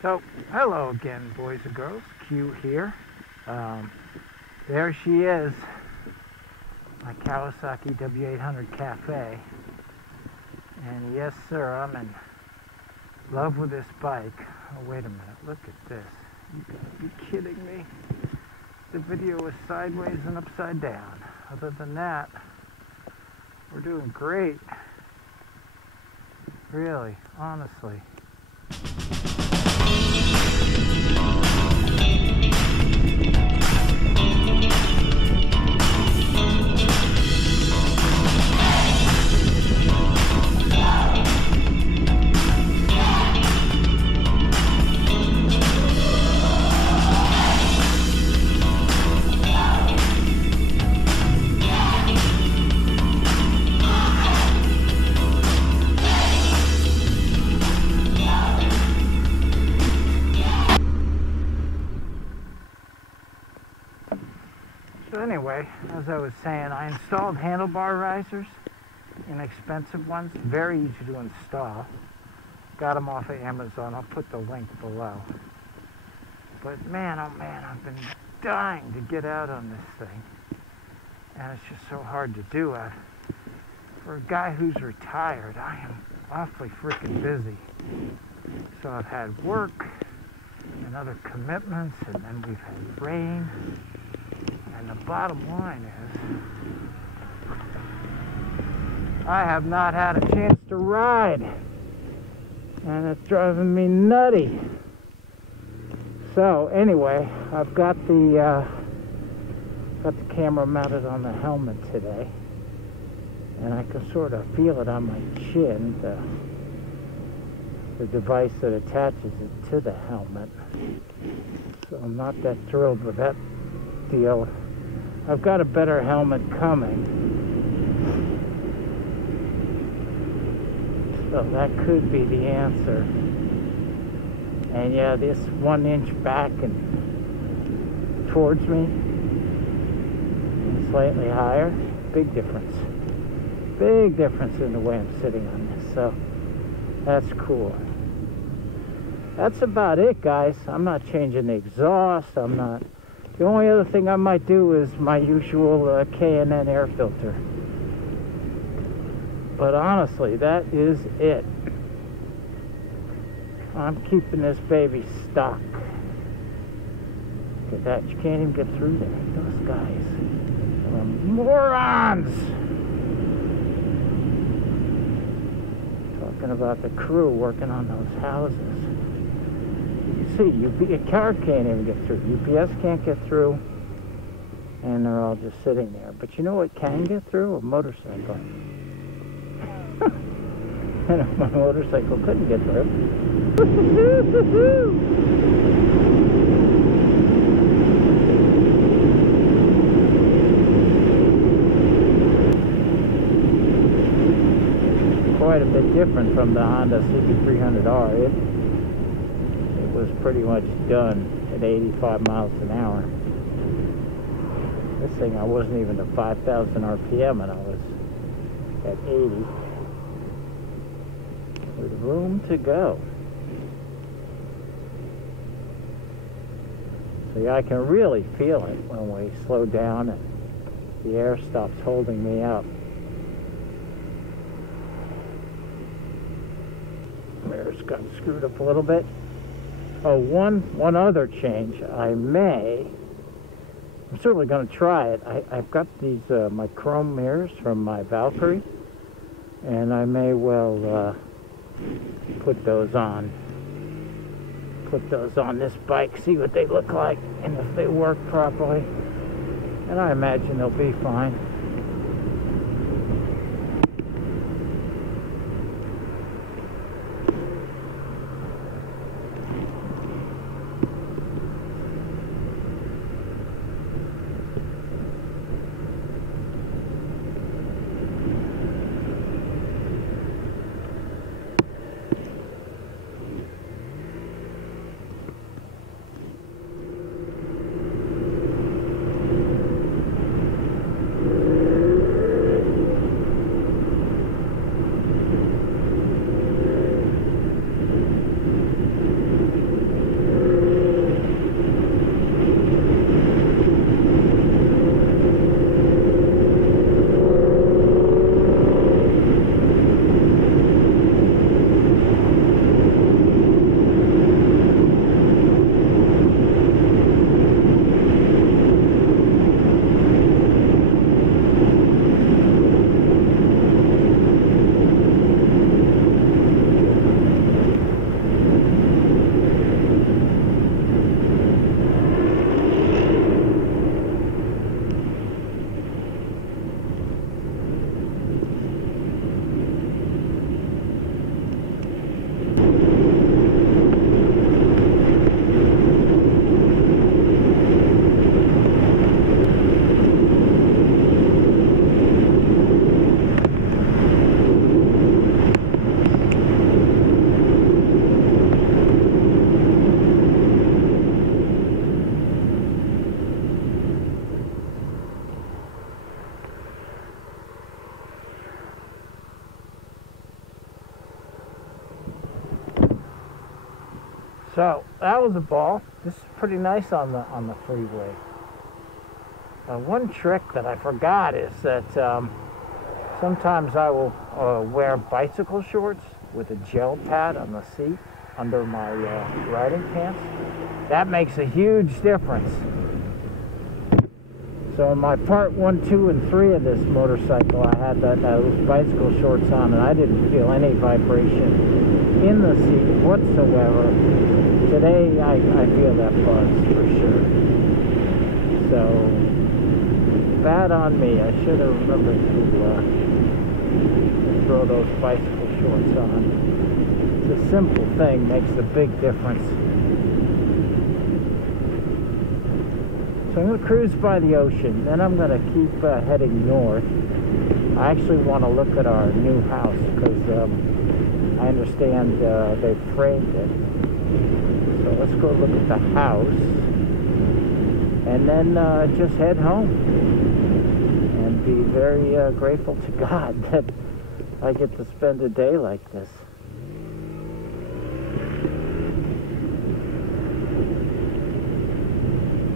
So, hello again, boys and girls. Q here. There she is, my Kawasaki W800 Cafe. And yes, sir, I'm in love with this bike. Oh, wait a minute. Look at this. You gotta be kidding me. The video is sideways and upside down. Other than that, we're doing great. Really, honestly. So anyway, as I was saying, I installed handlebar risers, inexpensive ones, very easy to install. Got them off of Amazon. I'll put the link below. But man, oh man, I've been dying to get out on this thing. And it's just so hard to do. For a guy who's retired, I am awfully freaking busy. So I've had work and other commitments, and then we've had rain. And the bottom line is, I have not had a chance to ride, and it's driving me nutty. So anyway, I've got the camera mounted on the helmet today, and I can sort of feel it on my chin, the device that attaches it to the helmet. So I'm not that thrilled with that deal. I've got a better helmet coming, so that could be the answer. And yeah, this 1 inch back and towards me, and slightly higher, big difference in the way I'm sitting on this. So that's cool. That's about it, guys. I'm not changing the exhaust. The only other thing I might do is my usual K&N air filter. But honestly, that is it. I'm keeping this baby stock. Look at that. You can't even get through there. Those guys are morons! Talking about the crew working on those houses. See, a car can't even get through. UPS can't get through, and they're all just sitting there. But you know what can get through? A motorcycle. And if my motorcycle couldn't get through. Quite a bit different from the Honda CB300R. It was pretty much done at 85 miles an hour. This thing, I wasn't even at 5,000 RPM, and I was at 80 with room to go. So yeah, I can really feel it when we slow down and the air stops holding me up. Mirrors got screwed up a little bit. Oh, one other change. I'm certainly going to try it. I've got these my chrome mirrors from my Valkyrie, and I may well put those on this bike, see what they look like, and if they work properly. And I imagine they'll be fine. So that was a ball. This is pretty nice on the freeway. One trick that I forgot is that sometimes I will wear bicycle shorts with a gel pad on the seat under my riding pants. That makes a huge difference. So in my part 1, 2, and 3 of this motorcycle, I had those bicycle shorts on, and I didn't feel any vibration in the seat whatsoever. Today, I feel that buzz for sure. So, bad on me. I should have remembered to throw those bicycle shorts on. It's a simple thing, makes a big difference. So I'm going to cruise by the ocean, then I'm going to keep heading north. I actually want to look at our new house because I understand they've framed it. So let's go look at the house and then just head home and be very grateful to God that I get to spend a day like this.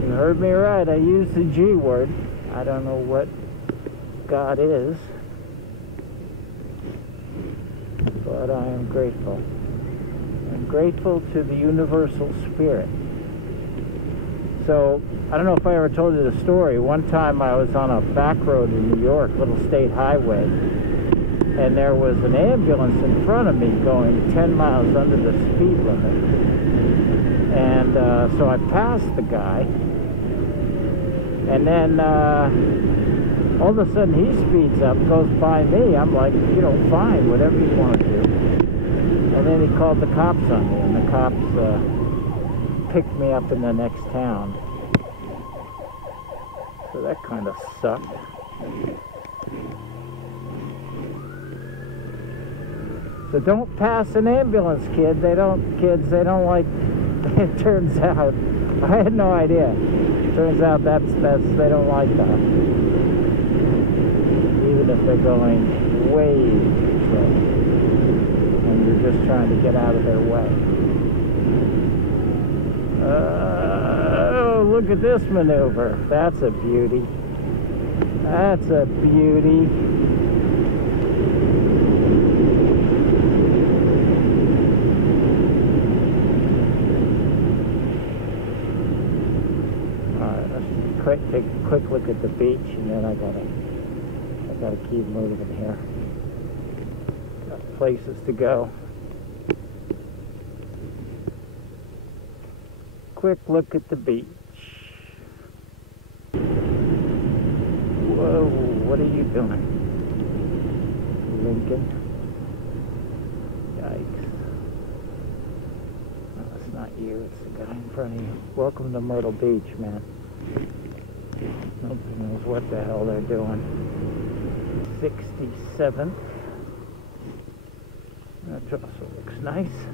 You heard me right, I used the G word. I don't know what God is, but I am grateful. I'm grateful to the universal spirit. So, I don't know if I ever told you the story. One time I was on a back road in New York, little state highway, and there was an ambulance in front of me going 10 miles under the speed limit. And so I passed the guy, and then all of a sudden he speeds up, goes by me. I'm like, fine, whatever you want to do. And then he called the cops on me, and the cops picked me up in the next town. So that kind of sucked. So don't pass an ambulance, kids. They don't like. It turns out, I had no idea. It turns out that's they don't like that. Even if they're going way slow, and you're just trying to get out of their way. Oh, look at this maneuver. That's a beauty. That's a beauty. Alright, let's take a quick look at the beach, and then I gotta keep moving here. Got places to go. Quick look at the beach. Whoa, what are you doing? Lincoln? Yikes. No, it's not you, it's the guy in front of you. Welcome to Myrtle Beach, man. Nobody knows what the hell they're doing. 67th. That also looks nice.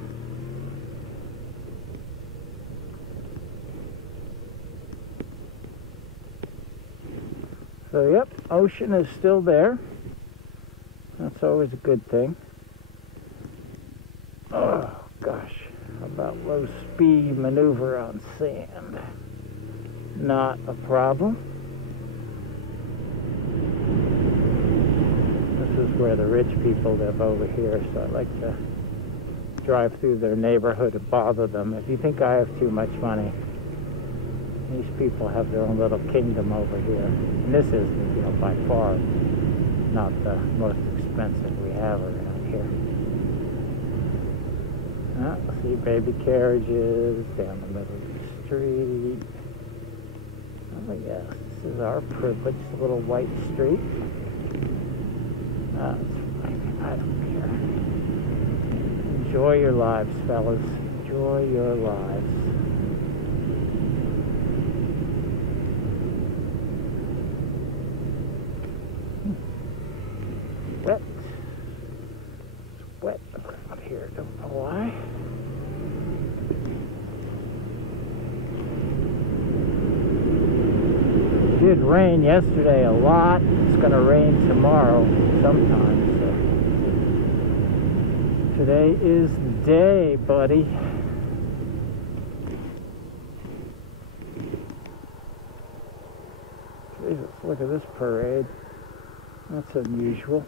So, yep, ocean is still there. That's always a good thing. Oh, gosh. How about low speed maneuver on sand? Not a problem. This is where the rich people live over here, so I like to drive through their neighborhood and bother them. If you think I have too much money, these people have their own little kingdom over here. And this is, by far not the most expensive we have around here. See baby carriages down the middle of the street. Oh yes, this is our privilege, the little white street. That's fine, I don't care. Enjoy your lives, fellas. Enjoy your lives. Wet. It's wet around here, don't know why. It did rain yesterday a lot. It's going to rain tomorrow sometime. So today is the day, buddy. Look at this parade. That's unusual.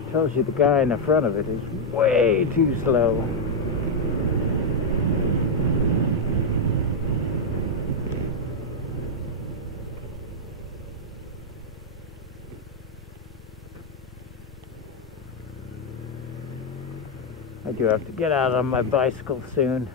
It tells you the guy in the front of it is way too slow. I do have to get out on my bicycle soon.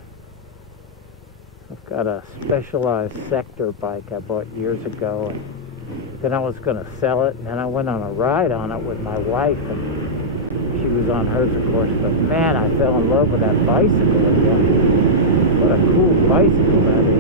I've got a Specialized Sector bike I bought years ago, and then I was going to sell it, and then I went on a ride on it with my wife, and she was on hers, of course, but man, I fell in love with that bicycle again. What a cool bicycle that is.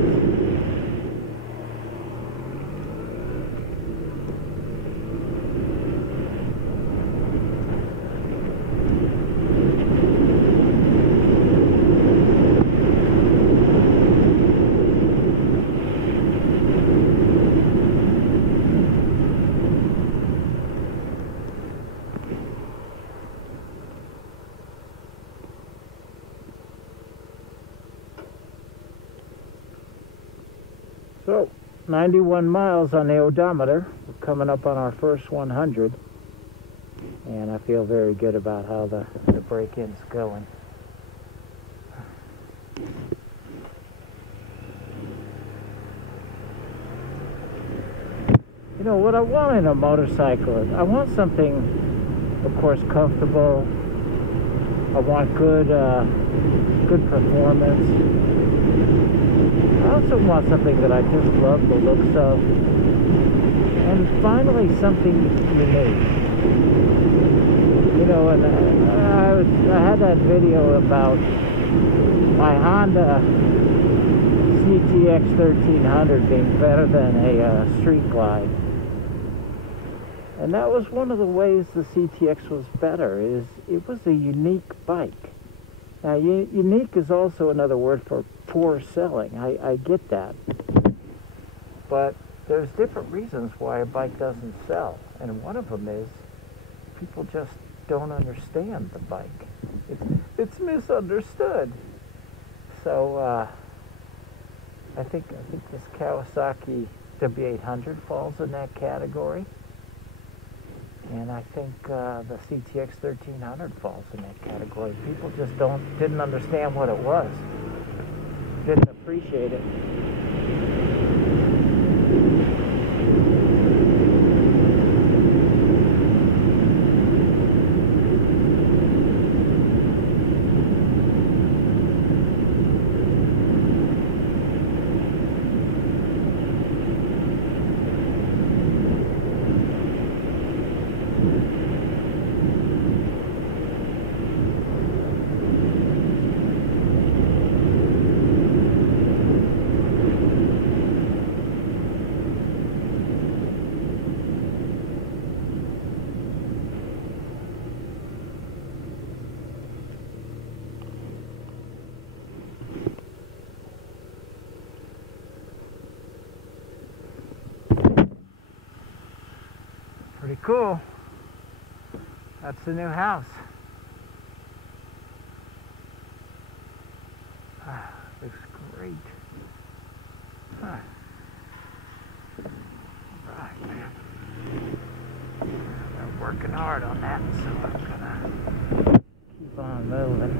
So, 91 miles on the odometer. We're coming up on our first 100. And I feel very good about how the break-in's going. You know, what I want in a motorcycle is, I want something, of course, comfortable. I want good performance. I also want something that I just love the looks of. And finally, something unique. You know, and I had that video about my Honda CTX 1300 being better than a Street Glide. And that was one of the ways the CTX was better, is it was a unique bike. Now, unique is also another word for poor selling. I get that. But there's different reasons why a bike doesn't sell. And one of them is people just don't understand the bike. It's misunderstood. So I think this Kawasaki W800 falls in that category. And I think the CTX 1300 falls in that category. People just didn't understand what it was. Didn't appreciate it. Pretty cool. That's the new house. Looks great. Right, man. They're working hard on that, so I'm gonna keep on moving.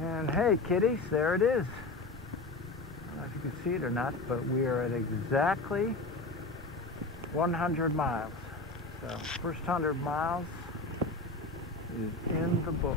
And hey, kiddies, there it is. I don't know if you can see it or not, but we are at exactly 100 miles. So, first 100 miles is in the book.